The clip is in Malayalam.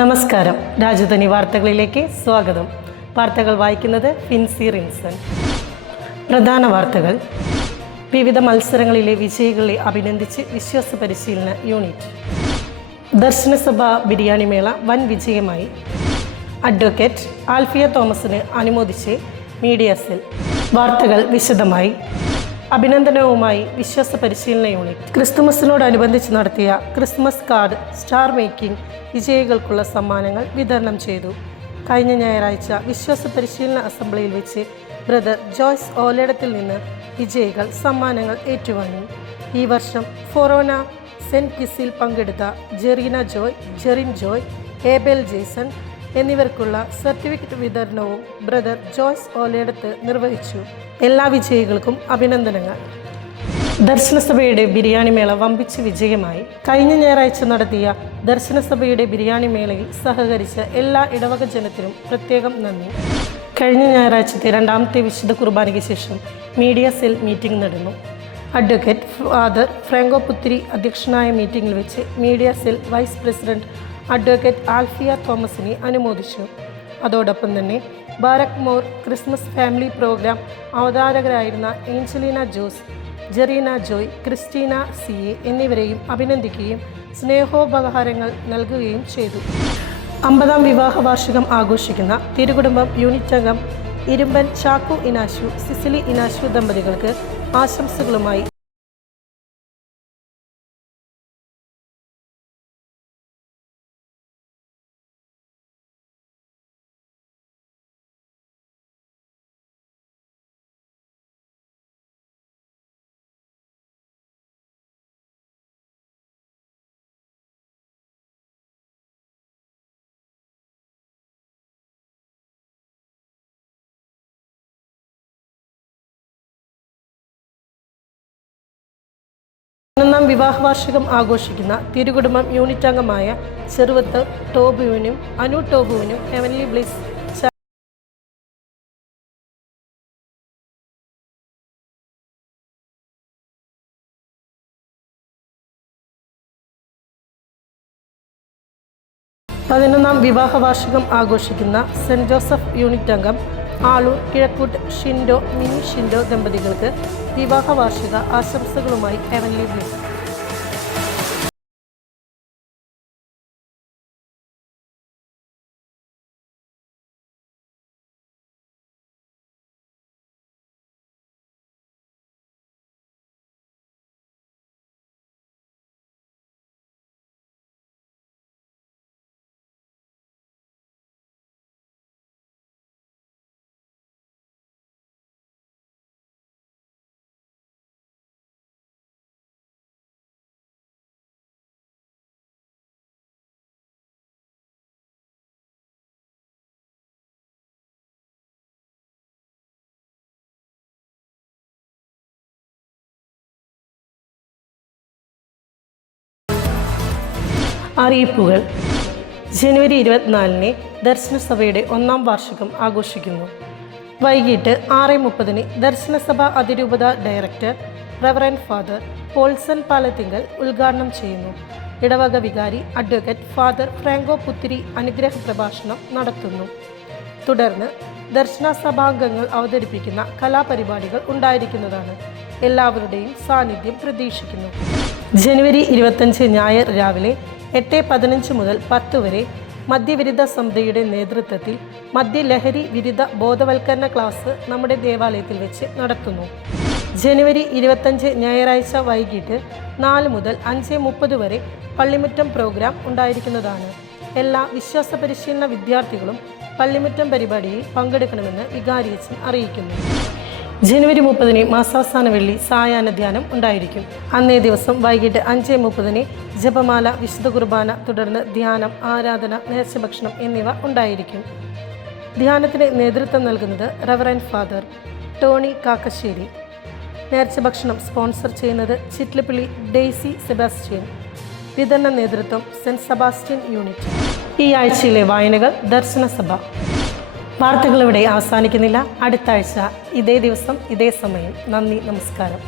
നമസ്കാരം. രാജധാനി വാർത്തകളിലേക്ക് സ്വാഗതം. വാർത്തകൾ വായിക്കുന്നത് ഫിൻസി റിൻസൺ. പ്രധാന വാർത്തകൾ. വിവിധ മത്സരങ്ങളിലെ വിജയികളെ അഭിനന്ദിച്ച് വിശ്വാസ പരിശീലന യൂണിറ്റ്. ദർശനസഭ ബിരിയാണി മേള വൻ വിജയമായി. അഡ്വക്കേറ്റ് ആൽഫിയ തോമസിന് അനുമോദിച്ച് മീഡിയ സെൽ. വാർത്തകൾ വിശദമായി. അഭിനന്ദനവുമായി വിശ്വാസ പരിശീലന യൂണിറ്റ്. ക്രിസ്തുമസിനോടനുബന്ധിച്ച് നടത്തിയ ക്രിസ്മസ് കാർഡ് സ്റ്റാർ മേക്കിംഗ് വിജയികൾക്കുള്ള സമ്മാനങ്ങൾ വിതരണം ചെയ്തു. കഴിഞ്ഞ ഞായറാഴ്ച വിശ്വാസ പരിശീലന അസംബ്ലിയിൽ വെച്ച് ബ്രദർ ജോയ്സ് ഓലേടത്തിൽ നിന്ന് വിജയികൾ സമ്മാനങ്ങൾ ഏറ്റുവാങ്ങി. ഈ വർഷം ഫൊറോന സെൻറ്റ് കിസിൽ പങ്കെടുത്ത Jerina Joy, Jerin Joy, Abel Jason എന്നിവർക്കുള്ള സർട്ടിഫിക്കറ്റ് വിതരണവും ബ്രദർ ജോയ്സ് ഓലേടത്ത് നിർവഹിച്ചു. എല്ലാ വിജയികൾക്കും അഭിനന്ദനങ്ങൾ. ദർശനസഭയുടെ ബിരിയാണി മേള വമ്പിച്ച വിജയമായി. കഴിഞ്ഞ ഞായറാഴ്ച നടത്തിയ ദർശനസഭയുടെ ബിരിയാണി മേളയിൽ സഹകരിച്ച എല്ലാ ഇടവക ജനത്തിനും പ്രത്യേകം നന്ദി. കഴിഞ്ഞ ഞായറാഴ്ചത്തെ രണ്ടാമത്തെ വിശുദ്ധ കുർബാനയ്ക്ക് ശേഷം മീഡിയ സെൽ മീറ്റിംഗ് നടന്നു. അഡ്വക്കേറ്റ് ഫാദർ ഫ്രാങ്കോ പുത്തിരി അധ്യക്ഷനായ മീറ്റിംഗിൽ വെച്ച് media cell vice president advocate Alphia തോമസിനെ അനുമോദിച്ചു. അതോടൊപ്പം തന്നെ ബാരക് മോർ ക്രിസ്മസ് ഫാമിലി പ്രോഗ്രാം അവതാരകരായിരുന്ന Angelina Jose, Jerina Joy, Christina CA എന്നിവരെയും അഭിനന്ദിക്കുകയും സ്നേഹോപഹാരങ്ങൾ നൽകുകയും ചെയ്തു. 50ാം വിവാഹ വാർഷികം ആഘോഷിക്കുന്ന തിരുകുടുംബം യൂണിറ്റ് അംഗം ഇരുമ്പൻ ചാക്കു ഇനാശു, സിസിലി ഇനാശു ദമ്പതികൾക്ക് ആശംസകളുമായി ാം വിവാഹ വാർഷികം ആഘോഷിക്കുന്ന തിരുകുടുംബം യൂണിറ്റ് അംഗമായ ചെറുവത്ത് ടോബുവിനും അനു ടോബുവിനും ഹെവൻലി ബ്ലിസ് പതിനൊന്നാം വിവാഹ വാർഷികം ആഘോഷിക്കുന്ന സെൻറ് ജോസഫ് യൂണിറ്റ് അംഗം ആളൂർ കിഴക്കൂട്ട് ഷിൻഡോ മിനി ഷിൻഡോ ദമ്പതികൾക്ക് വിവാഹ വാർഷിക ആശംസകളുമായി ഹെവൻലി ബ്ലിസ്. അറിയിപ്പുകൾ. ജനുവരി 24-ന് ദർശനസഭയുടെ 1ാം വാർഷികം ആഘോഷിക്കുന്നു. വൈകിട്ട് 6:30-ന് ദർശനസഭ അതിരൂപത director reverend father Paulson Palathingal ഉദ്ഘാടനം ചെയ്യുന്നു. ഇടവക വികാരി അഡ്വക്കേറ്റ് ഫാദർ ഫ്രാങ്കോ പുത്തിരി അനുഗ്രഹ പ്രഭാഷണം നടത്തുന്നു. തുടർന്ന് ദർശനസഭാംഗങ്ങൾ അവതരിപ്പിക്കുന്ന കലാപരിപാടികൾ ഉണ്ടായിരിക്കുന്നതാണ്. എല്ലാവരുടെയും സാന്നിധ്യം പ്രതീക്ഷിക്കുന്നു. ജനുവരി 25 ഞായർ രാവിലെ 8:15 മുതൽ 10 വരെ മദ്യവിരുദ്ധ സമിതിയുടെ നേതൃത്വത്തിൽ മദ്യലഹരി വിരുദ്ധ ബോധവൽക്കരണ ക്ലാസ് നമ്മുടെ ദേവാലയത്തിൽ വെച്ച് നടത്തുന്നു. ജനുവരി 25 ഞായറാഴ്ച വൈകിട്ട് 4 മുതൽ 5:30 വരെ പള്ളിമുറ്റം പ്രോഗ്രാം ഉണ്ടായിരിക്കുന്നതാണ്. എല്ലാ വിശ്വാസ പരിശീലന വിദ്യാർത്ഥികളും പള്ളിമുറ്റം പരിപാടിയിൽ പങ്കെടുക്കണമെന്ന് വികാരിയച്ഛൻ അറിയിക്കുന്നു. ജനുവരി 30-ന് മാസാവസാന വെള്ളി സായാഹ്ന ധ്യാനം ഉണ്ടായിരിക്കും. അന്നേ ദിവസം വൈകിട്ട് 5:30-ന് ജപമാല, വിശുദ്ധ കുർബാന, തുടർന്ന് ധ്യാനം, ആരാധന, നേർച്ചഭക്ഷണം എന്നിവ ഉണ്ടായിരിക്കും. ധ്യാനത്തിന് നേതൃത്വം നൽകുന്നത് റവറൻഡ് ഫാദർ ടോണി കാക്കശ്ശേരി. നേർച്ചഭക്ഷണം സ്പോൺസർ ചെയ്യുന്നത് ചിറ്റ്ലപ്പള്ളി ഡെയ്സി സെബാസ്റ്റ്യൻ. വിതരണ നേതൃത്വം സെൻറ്റ് സെബാസ്റ്റ്യൻ യൂണിറ്റ്. ഈ ആഴ്ചയിലെ വായനകൾ ദർശനസഭ. വാർത്തകൾ ഇവിടെ അവസാനിക്കുന്നില്ല. അടുത്ത ആഴ്ച ഇതേ ദിവസം ഇതേ സമയം. നന്ദി, നമസ്കാരം.